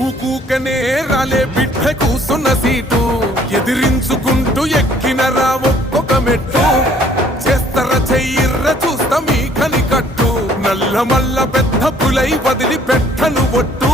ఊకూకనే రాలే బిడ్డ కూసున్న సీటు ఎదిరించుకుంటూ ఎక్కినరా ఒక్కొక్క మెట్టు చేస్తర చెయ్యిర్ర చూస్తా మీ కనికట్టు నల్ల మల్ల పెద్ద పులై వదిలి పెట్టను ఒట్టు